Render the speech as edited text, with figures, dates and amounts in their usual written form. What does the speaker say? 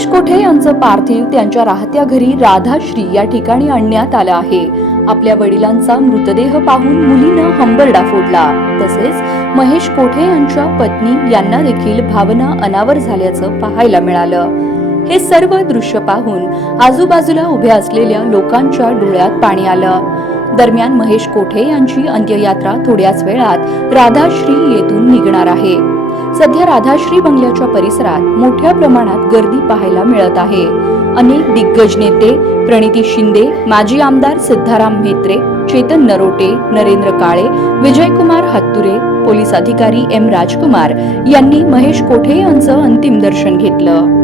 महेश कोठे यांचं पार्थिव त्यांच्या राहत्या घरी राधाश्री या ठिकाणी आणण्यात आलं आहे। आपल्या वडिलांचा मृतदेह पाहून मुलीनं हंबरडा फोडला। तसेच महेश कोठे यांच्या पत्नी यांना देखील भावना अनावर झाल्याचं पाहायला मिळालं। हे सर्व दृश्य पाहून आजूबाजूला उभ्या असलेल्या लोकांच्या डोळ्यात पाणी आलं। दरम्यान महेश कोठे यांची अंत्ययात्रा थोड्याच वेळात राधाश्री येथून निघणार आहे। सध्या राधाश्री बंगल्याच्या परिसरात मोठ्या प्रमाणात गर्दी पाहायला मिळत आहे। अनेक दिग्गज नेते, प्रणिती शिंदे, माजी आमदार सिद्धाराम म्हेत्रे, चेतन नरोटे, नरेंद्र काळे, विजयकुमार हत्तुरे, पोलीस अधिकारी एम राजकुमार यांनी महेश कोठे यांचं अंतिम दर्शन घेतलं।